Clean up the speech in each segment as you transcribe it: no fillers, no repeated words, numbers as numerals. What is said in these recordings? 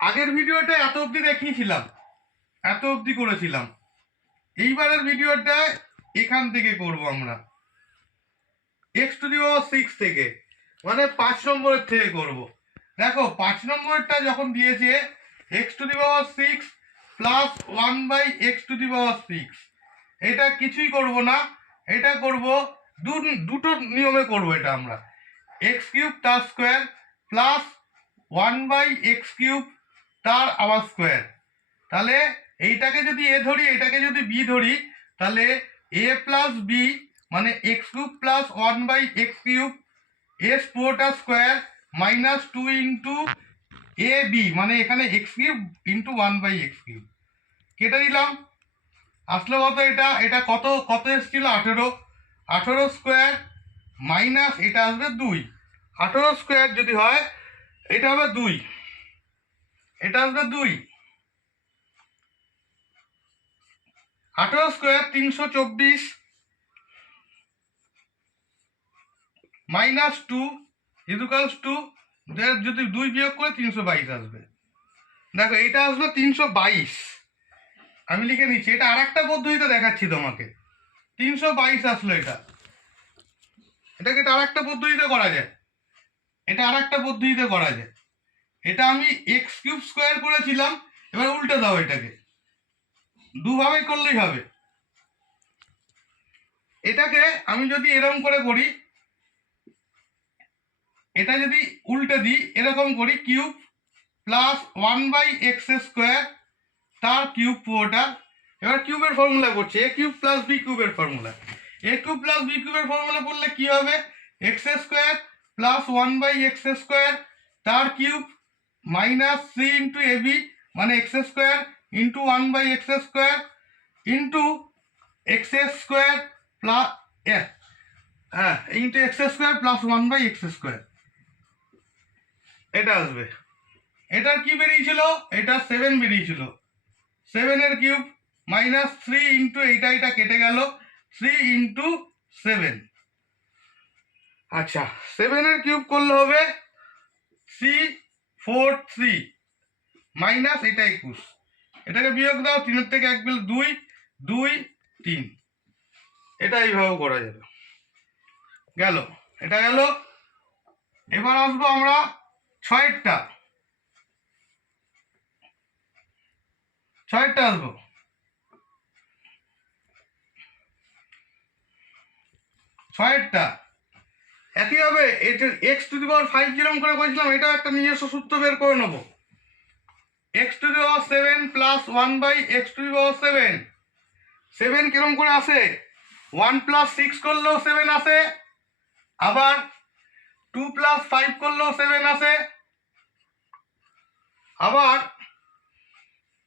আগের ভিডিওটা এত অবধি দেখিয়েছিলাম, এত অবধি করেছিলাম। এইবারের ভিডিওটা এখান থেকে করব আমরা, x⁶ থেকে, মানে 5 নম্বরের থেকে করব। দেখো 5 নম্বরটা যখন দিয়েছে x⁶ প্লাস 1/x⁶, এটা কিছুই করব না, এটা করব দুটো নিয়মে করব। এটা আমরা x³ তার স্কোয়ার প্লাস 1/x³ তার আবার স্কোয়ার। তাহলে এইটাকে যদি এ ধরি, এটাকে যদি বি ধরি, তাহলে a প্লাস বি মানে x³ প্লাস 1/x³ এস পুরোটা square minus 2 into A B মানে এখানে x³ ইন্টু 1/x³ কেটে দিলাম। আসলে কত? এটা কত কত এসেছিল? 18। 18 স্কোয়ার মাইনাস এটা আসবে 2। 18 স্কোয়ার যদি হয় এটা হবে 2, এটা আসবে 2। 18 স্কোয়ার 324 মাইনাস 2 ইকুয়ালস টু, যদি 2 বিয়োগ করে 322 আসবে। দেখো এটা আসলো 322, আমি লিখে নিচ্ছি। এটা আর একটা পদ্ধতিতে দেখাচ্ছি তোমাকে। 322 আসলো এটা। এটাকে আর একটা পদ্ধতিতে করা যায়, এটা আর একটা পদ্ধতিতে করা যায়। এটা আমি x³ স্কোয়ার করেছিলাম, এবার উল্টে দাও এটাকে, দুভাবে করলেই হবে। এটাকে আমি যদি এরকম করে করি, এটা যদি উল্টে দিই এরকম করি, কিউব প্লাস 1/x² তার কিউব পুরোটা। এবার কিউবের ফর্মুলা করছি, a³ প্লাস b³ এর ফর্মুলা। a³ প্লাস b³ এর ফর্মুলা করলে কি হবে? x² প্লাস 1/x² তার কিউব মাইনাস 3 ইন্টু ab মানে x² into 1/x² into x² plus into x² plus 1/x², এটা আসবে। এটার কি বেরিয়েছিল? এটা 7 বেরিয়েছিল। 7 এর কিউব মাইনাস 3 ইন্টু এটা কেটে গেল, 3 ইন্টু 7। আচ্ছা 7 এর কিউব করলে হবে 343 মাইনাস এটা 21। এটাকে বিয়োগ দাও, 3 থেকে 1 গেলে 2, 2 3। এটা এইভাবে করা যাবে। গেল, এটা গেল। এবার আসবো আমরা 6টা আসবো। 6টা একইভাবে এটা x⁵ যেরকম করে করেছিলাম, এটাও একটা নিজস্ব সূত্র বের করে নেবো। x⁷ প্লাস 1/x⁷, 7 কিরকম করে আসে? 1 প্লাস 6 করলেও 7 আসে, আবার 2 প্লাস 5 করলেও 7 আসে, আবার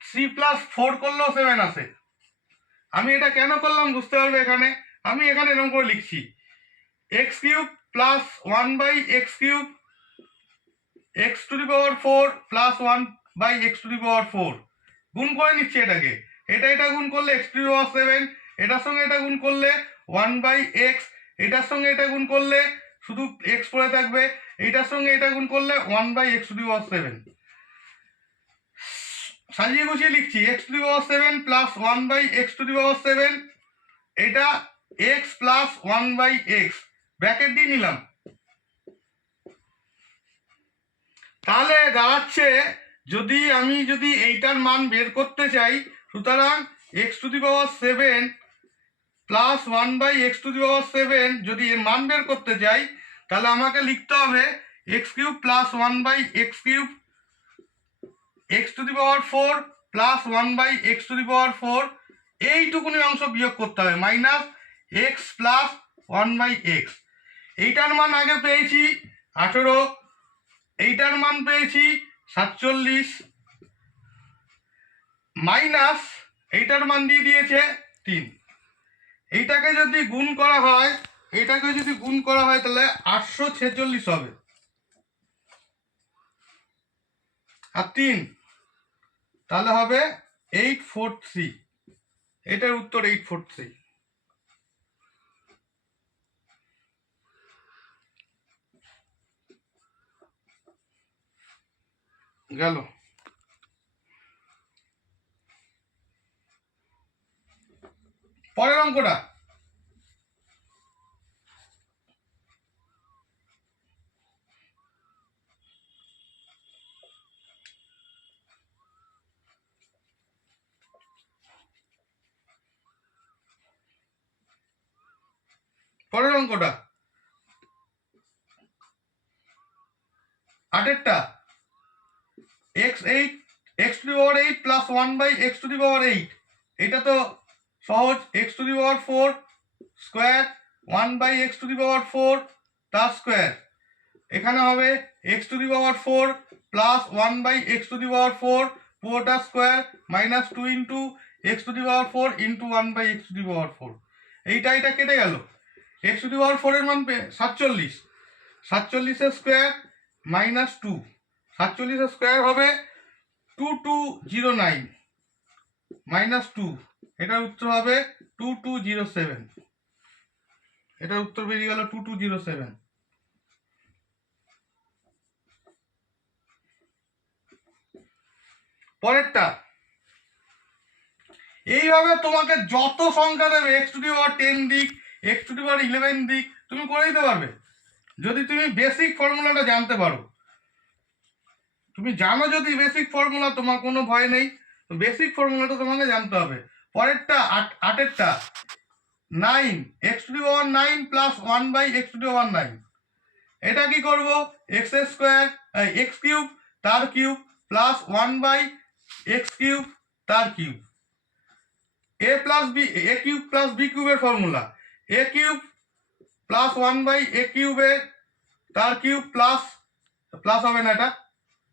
3 প্লাস 4 করলেও 7 আসে। আমি এটা কেন করলাম বুঝতে পারবে এখানে। আমি এখানে এরকম করে লিখছি, x³ plus 1/x³ x⁴ plus 1/x⁴ গুণ করে নিচ্ছি এটাকে। এটা গুণ করলে x⁷, এটার সঙ্গে এটা গুণ করলে 1/x, এটার সঙ্গে এটা গুণ করলে শুধু x পড়ে থাকবে, এটার সঙ্গে এটা গুণ করলে 1/x⁷। সাজিয়ে গুছিয়ে লিখছি, x⁷ প্লাস 1/x⁷, এটা x প্লাস 1/x, ব্র্যাকেট দিয়ে নিলাম। তাহলে দাঁড়াচ্ছে, আমি যদি এইটার মান বের করতে চাই, সুতরাং x⁷ প্লাস 1/x⁷ যদি এর মান বের করতে চাই, তাহলে আমাকে লিখতে হবে x³ plus 1/x³, x⁴ plus 1/x⁴, এইটুকুনি অংশ বিয়োগ করতে হবে, মাইনাস x প্লাস 1/x। এইটার মান আগে পেয়েছি 18, এইটার মান পেয়েছি 47, মাইনাস এইটার মান দিয়ে দিয়েছে 3। এইটাকে যদি গুণ করা হয়, তাহলে 846 হবে, আর 3 তাহলে হবে 843। এটার উত্তর 843। গেল। পরের অঙ্কটা পরের অঙ্কটা 8 x8 x to the power 8 plus 1/x to the power 8, এটা তো সহজ। x to the power 4 square 1/x to the power 4 তার স্কোয়ার, এখানে হবে x to the power 4 plus 1/x to the power 4 পুরোটা square minus 2 into x to the power 4 into 1/x to the power 4। এটা কেটে গেল। x to the power 4 এর মান 47, 47 square minus 2, 47 square হবে 2209 মাইনাস 2, এটার উত্তর হবে 2207। এটার উত্তর বেরিয়ে গেল 2207। পরেরটা, এইভাবে তোমাকে যত সংখ্যা দেবে x টু দি পাওয়ার 10 দিক, x টু দি পাওয়ার 11 দিক, তুমি করে দিতে পারবে যদি তুমি বেসিক ফর্মুলাটা জানতে পারো। তুমি জানো যদি বেসিক ফর্মুলা, তোমার কোনো ভয় নেই, বেসিক ফর্মুলাটা তোমাকে জানতে হবে। পরেরটা 8 9 x to the power 9 plus 1/x to the power 9, এটা কি করব x স্কোয়ার x কিউব তার কিউব প্লাস 1/x কিউব তার cube, a plus b, a cube plus b কিউবের formula a cube plus 1/a কিউবের তার কিউব প্লাস প্লাস হবে না,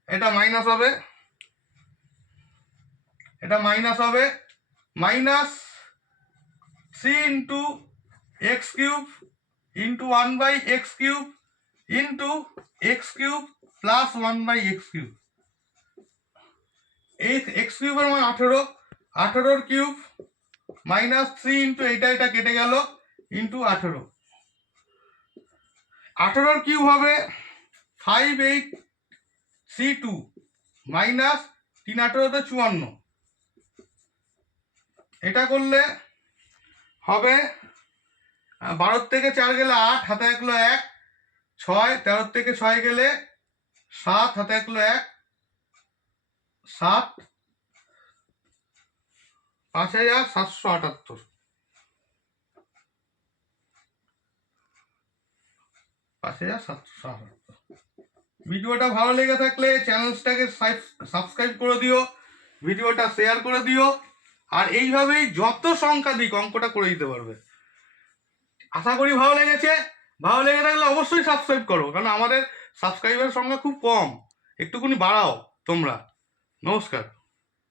এটা মাইনাস হবে, এটা মাইনাস হবে minus 3 into x cube into 1/x cube into x cube plus 1/x cube. এই এক্স কিউবের মান 18, 18 কিউব মাইনাস 3 ইন্টু এটা কেটে গেল ইন্টু 18, 18 কিউব হবে 5832 মাইনাস 3 18 54, এটা করলে হবে 12 থেকে 4 গেলে 8, হাতে একলো 1, 6 13 থেকে 6 গেলে 7, হাতে একলো 1, 7 5778, 5778। ভিডিওটা ভালো লেগে থাকলে চ্যানেলটাকে সাবস্ক্রাইব করে দিও, ভিডিওটা শেয়ার করে দিও, আর এইভাবেই যত সংখ্যা দিক অঙ্কটা করে দিতে পারবে। আশা করি ভালো লেগেছে। ভালো লেগে থাকলে অবশ্যই সাবস্ক্রাইব করো, কারণ আমাদের সাবস্ক্রাইবার সংখ্যা খুব কম, একটুখানি বাড়াও তোমরা। নমস্কার।